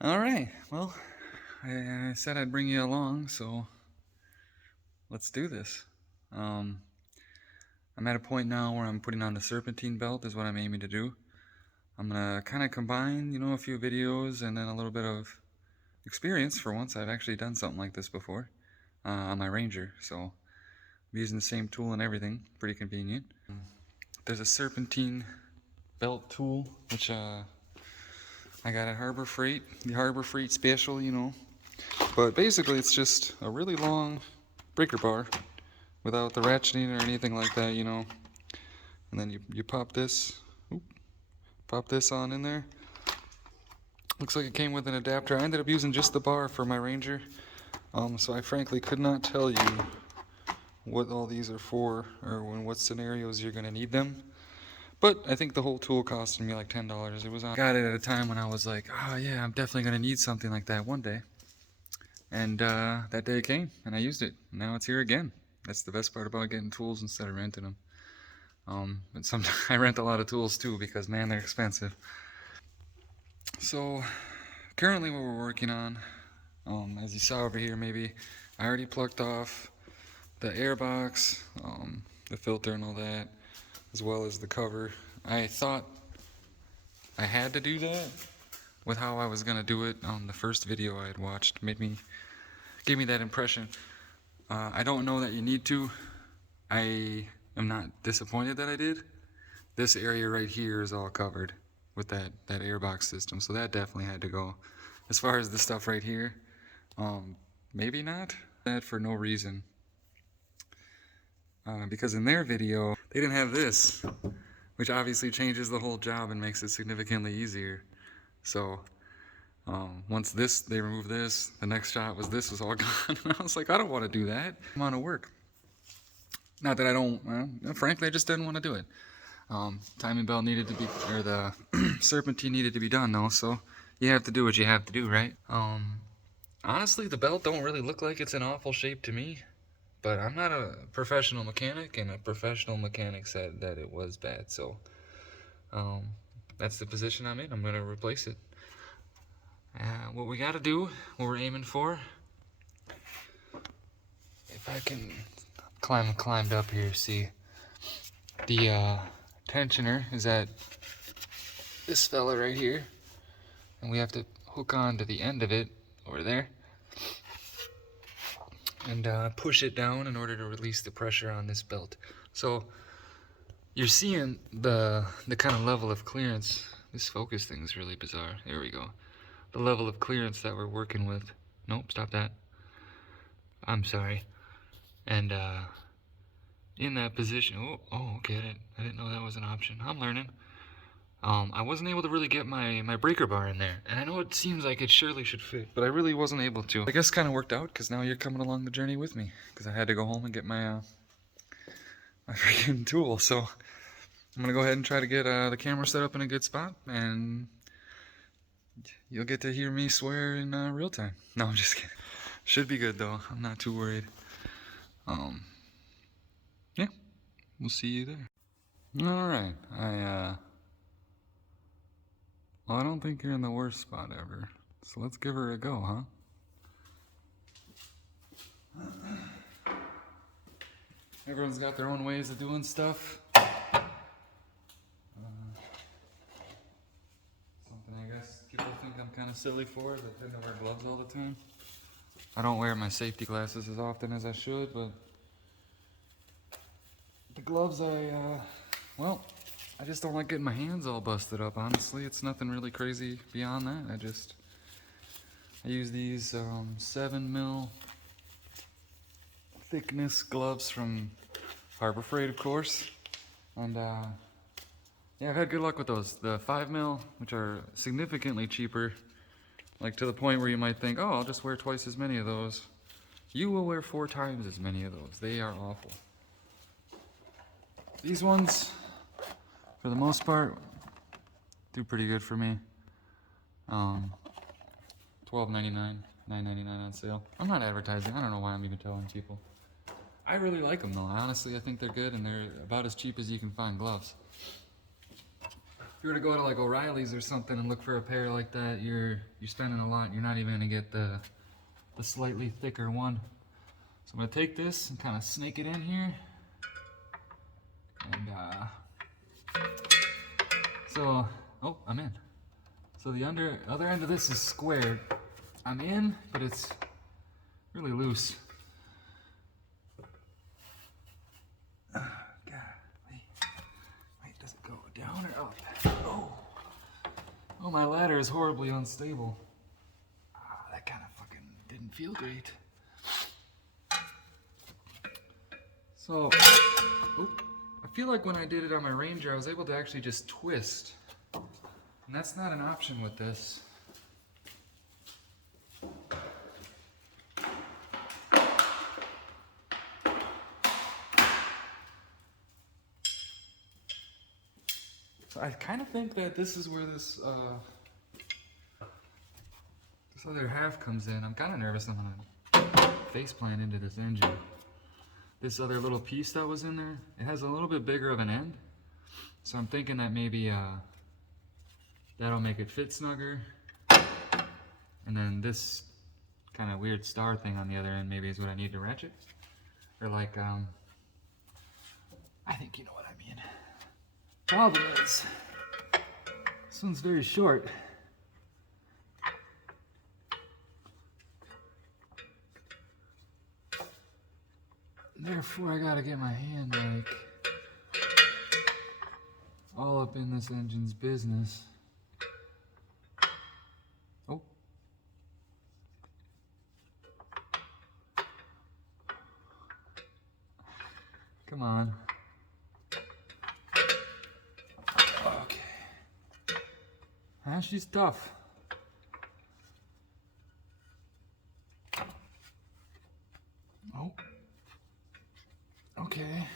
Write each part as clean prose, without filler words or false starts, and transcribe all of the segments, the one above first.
Alright, well, I said I'd bring you along, so let's do this. I'm at a point now where I'm putting on the Serpentine belt is what I'm aiming to do. I'm gonna kind of combine, a few videos and then a little bit of experience for once. I've actually done something like this before on my Ranger, so I'm using the same tool and everything. Pretty convenient. There's a Serpentine belt tool, which I got at Harbor Freight, the Harbor Freight special, But basically it's just a really long breaker bar without the ratcheting or anything like that, And then you pop this on in there. Looks like it came with an adapter. I ended up using just the bar for my Ranger. So I frankly could not tell you what all these are for or in what scenarios you're gonna need them. But I think the whole tool costed me like $10. It was on. Got it at a time when I was like, oh yeah, I'm definitely gonna need something like that one day. And that day came, and I used it. Now it's here again. That's the best part about getting tools instead of renting them. But sometimes I rent a lot of tools too because man, they're expensive. So currently what we're working on, as you saw over here, maybe I already plucked off the air box, the filter and all that, as well as the cover. I thought I had to do that with how I was gonna do it on the first video I had watched. Gave me that impression. I don't know that you need to. I am not disappointed that I did. This area right here is all covered with that airbox system, so that definitely had to go. As far as the stuff right here, maybe not. That for no reason. Because in their video, they didn't have this, which obviously changes the whole job and makes it significantly easier. So once they removed this, the next shot was this was all gone. And I was like, I don't want to do that amount of work. Not that I don't, frankly, I just didn't want to do it. Timing belt needed to be, or the Serpentine needed to be done though, so you have to do what you have to do, right? Honestly, the belt don't really look like it's in awful shape to me, but I'm not a professional mechanic, and a professional mechanic said that it was bad, so that's the position I'm in. I'm gonna replace it. What we gotta do, what we're aiming for, if I can climbed up here, see, the tensioner is at this fella right here, and we have to hook on to the end of it over there and push it down in order to release the pressure on this belt. So you're seeing the kind of level of clearance. This focus thing is really bizarre. There we go. The level of clearance that we're working with. Nope, stop that. I'm sorry. And in that position, okay, I didn't know that was an option. I'm learning. I wasn't able to really get my breaker bar in there, and I know it seems like it surely should fit, but I really wasn't able to. I guess kind of worked out because now you're coming along the journey with me, because I had to go home and get my my freaking tool. So I'm gonna go ahead and try to get the camera set up in a good spot, and you'll get to hear me swear in real time. No, I'm just kidding. Should be good though. I'm not too worried. Yeah, we'll see you there. All right, well, I don't think you're in the worst spot ever. So let's give her a go, huh? Everyone's got their own ways of doing stuff. Something I guess people think I'm kind of silly for, that tend to wear gloves all the time. I don't wear my safety glasses as often as I should, but the gloves well, I just don't like getting my hands all busted up, honestly. It's nothing really crazy beyond that. I use these 7mm thickness gloves from Harbor Freight, of course. And yeah, I've had good luck with those. The 5mm, which are significantly cheaper, like to the point where you might think, oh, I'll just wear twice as many of those. You will wear 4 times as many of those. They are awful. These ones, for the most part, do pretty good for me. $12.99, $9.99 on sale. I'm not advertising. I don't know why I'm even telling people. I really like them though. Honestly, I think they're good, and they're about as cheap as you can find gloves. If you were to go to like O'Reilly's or something and look for a pair like that, you're spending a lot. You're not even gonna get the slightly thicker one. So I'm gonna take this and kind of snake it in here. And so, oh, I'm in. So the other end of this is squared. I'm in, but it's really loose. God, wait, does it go down or up? Oh, my ladder is horribly unstable. That kind of fucking didn't feel great. So, I feel like when I did it on my Ranger, I was able to actually just twist. And that's not an option with this. So I kind of think that this is where this other half comes in. I'm kind of nervous I'm gonna face plant into this engine. This other little piece that was in there, it has a little bit bigger of an end. So I'm thinking that maybe that'll make it fit snugger. And then this kind of weird star thing on the other end maybe is what I need to ratchet. Or like, I think you know what I mean. Problem is, this one's very short. Therefore, I gotta get my hand like all up in this engine's business. Oh. Come on. Okay. She's tough. Oh. Okay.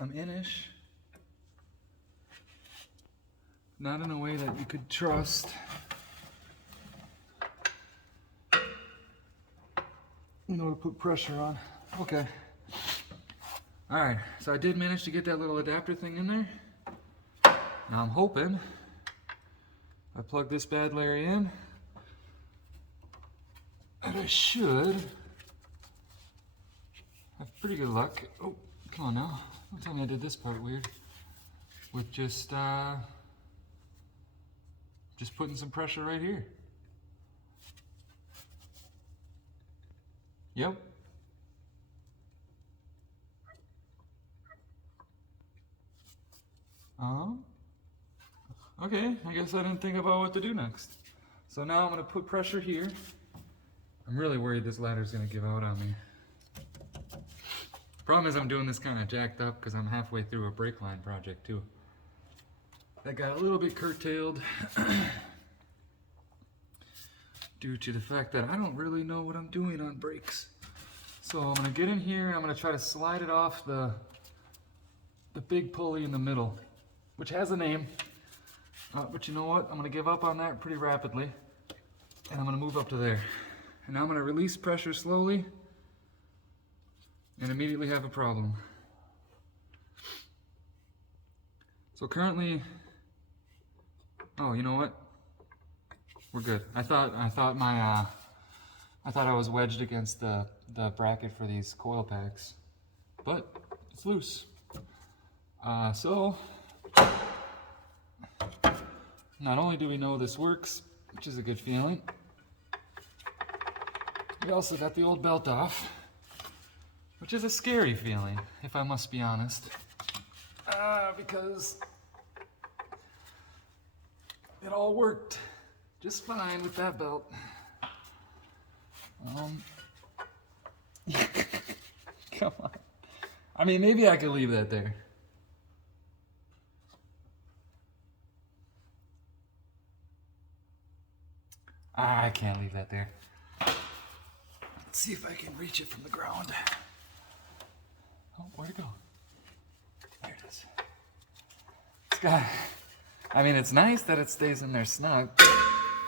I'm in-ish. Not in a way that you could trust. You know, to put pressure on. Okay. Alright, so I did manage to get that little adapter thing in there. Now I'm hoping I plug this bad Larry in, and I should have pretty good luck. Oh, come on now. Don't tell me I did this part weird. With just putting some pressure right here. Yep. Okay, I guess I didn't think about what to do next. So now I'm gonna put pressure here. I'm really worried this ladder's gonna give out on me. Problem is I'm doing this kind of jacked up because I'm halfway through a brake line project too. That got a little bit curtailed due to the fact that I don't really know what I'm doing on brakes. So I'm gonna get in here and I'm gonna try to slide it off the big pulley in the middle, which has a name. But you know what? I'm gonna give up on that pretty rapidly and I'm gonna move up to there. And now I'm gonna release pressure slowly and immediately have a problem. So currently, oh, you know what? We're good. I thought I was wedged against the bracket for these coil packs, but it's loose. So not only do we know this works, which is a good feeling, we also got the old belt off, which is a scary feeling, if I must be honest, because it all worked just fine with that belt. Come on. I mean, maybe I could leave that there. I can't leave that there. Let's see if I can reach it from the ground. Oh, where'd it go? There it is. It's got, I mean, it's nice that it stays in there snug.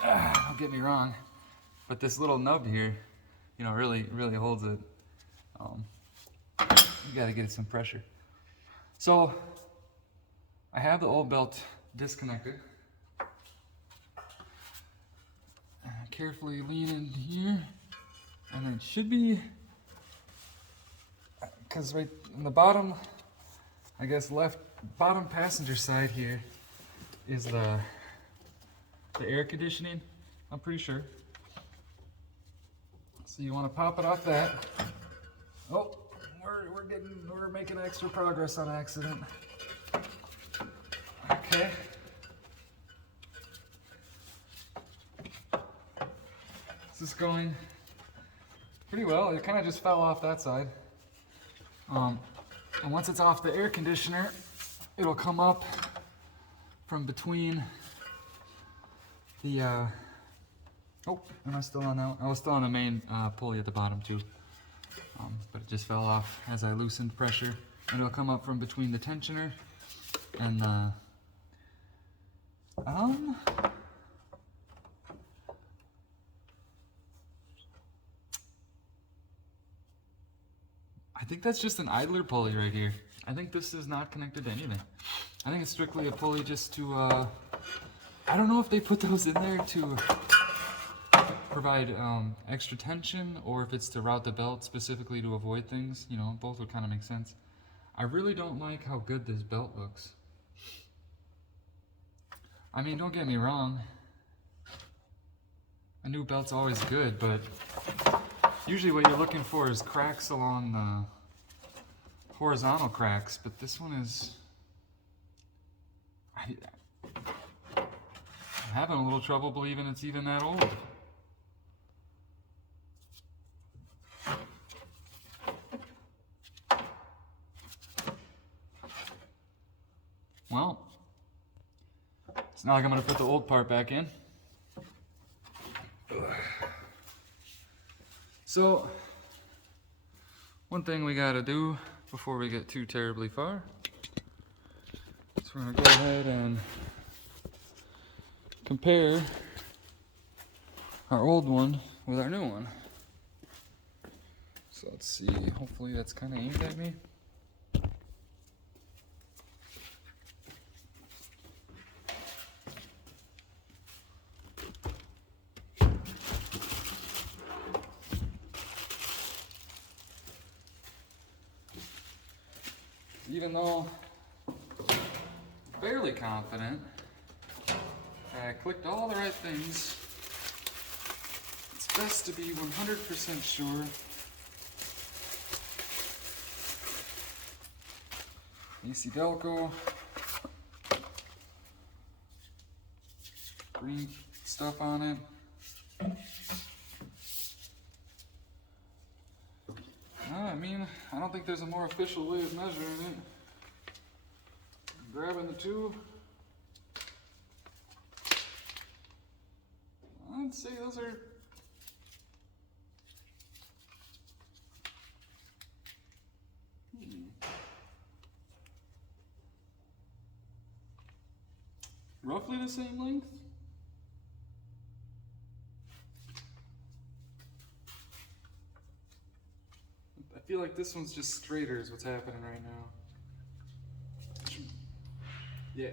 Don't get me wrong. But this little nub here, you know, really holds it. You gotta get it some pressure. So I have the old belt disconnected. Carefully lean in here, and it should be, because right in the bottom, I guess left bottom passenger side here is the air conditioning, I'm pretty sure. So you want to pop it off that. Oh, we're making extra progress on accident. Okay. This is going pretty well. It kind of just fell off that side. And once it's off the air conditioner, it'll come up from between the, oh, am I still on that one? I was still on the main pulley at the bottom too. But it just fell off as I loosened pressure. And it'll come up from between the tensioner and the, I think that's just an idler pulley right here. I think this is not connected to anything. I think it's strictly a pulley just to, I don't know if they put those in there to provide extra tension, or if it's to route the belt specifically to avoid things. You know, both would kind of make sense. I really don't like how good this belt looks. I mean, don't get me wrong. A new belt's always good, but usually what you're looking for is cracks along the horizontal cracks, but this one is... I'm having a little trouble believing it's even that old. Well, it's not like I'm going to put the old part back in. So, one thing we got to do before we get too terribly far is we're going to go ahead and compare our old one with our new one. So let's see, hopefully that's kind of aimed at me. Even though I'm fairly confident I clicked all the right things, it's best to be 100% sure. AC Velcro, green stuff on it. I mean, I don't think there's a more official way of measuring it. Grabbing the tube. I'd say those are... roughly the same length. I feel like this one's just straighter is what's happening right now. Yeah.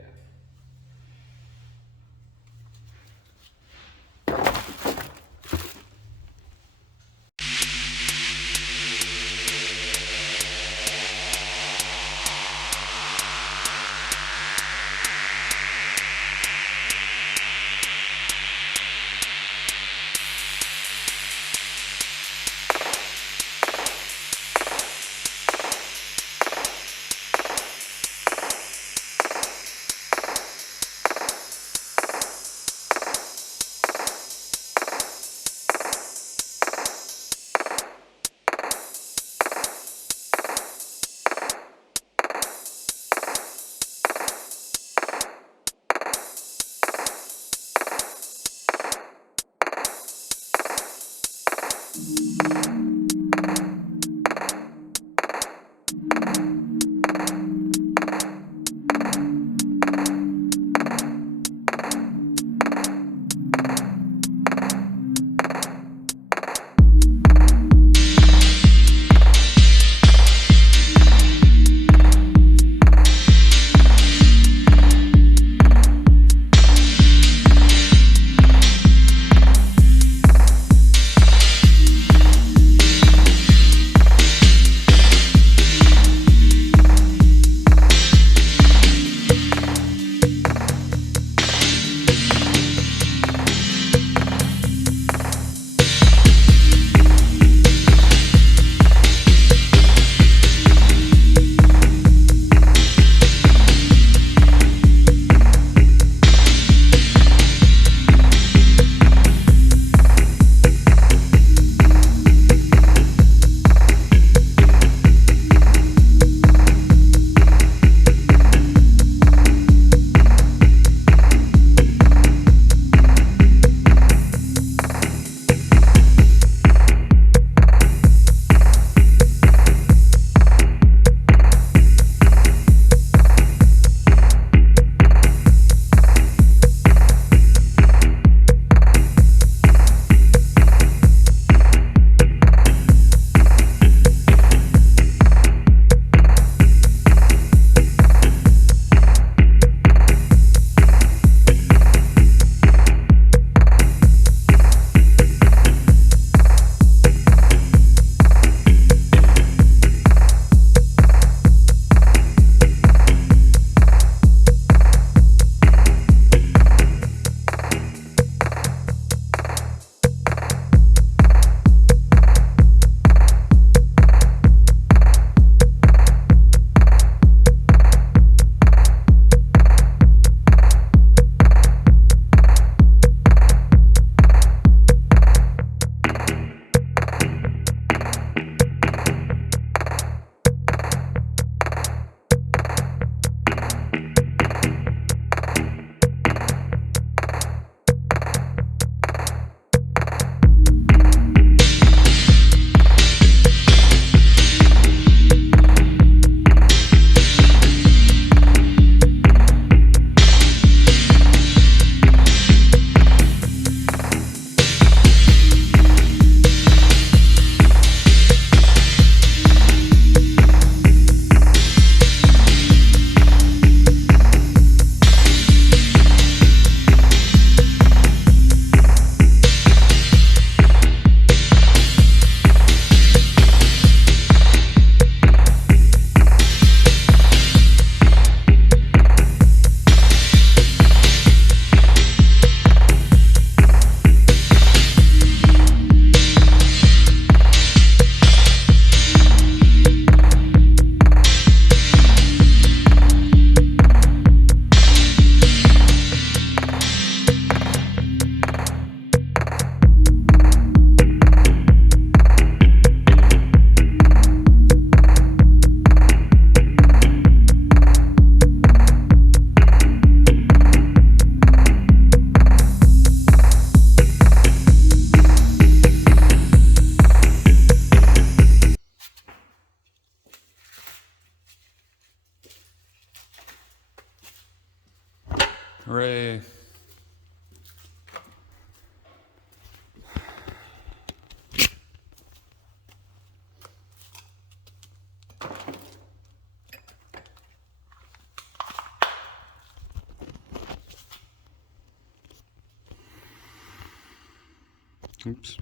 Oops.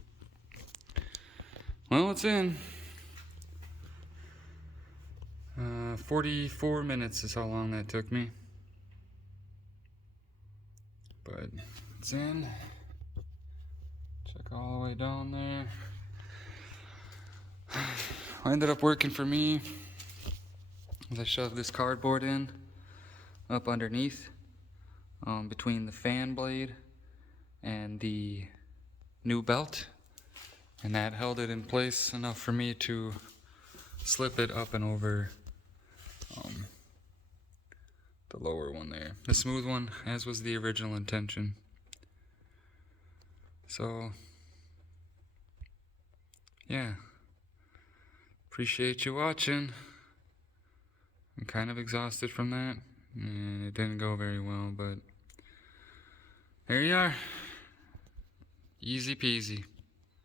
Well, it's in. 44 minutes is how long that took me. But it's in. Check all the way down there. What ended up working for me is I shoved this cardboard in up underneath, between the fan blade and the new belt, and that held it in place enough for me to slip it up and over the lower one there. The smooth one, as was the original intention. So, yeah. Appreciate you watching. I'm kind of exhausted from that, and it didn't go very well, but there you are. Easy peasy.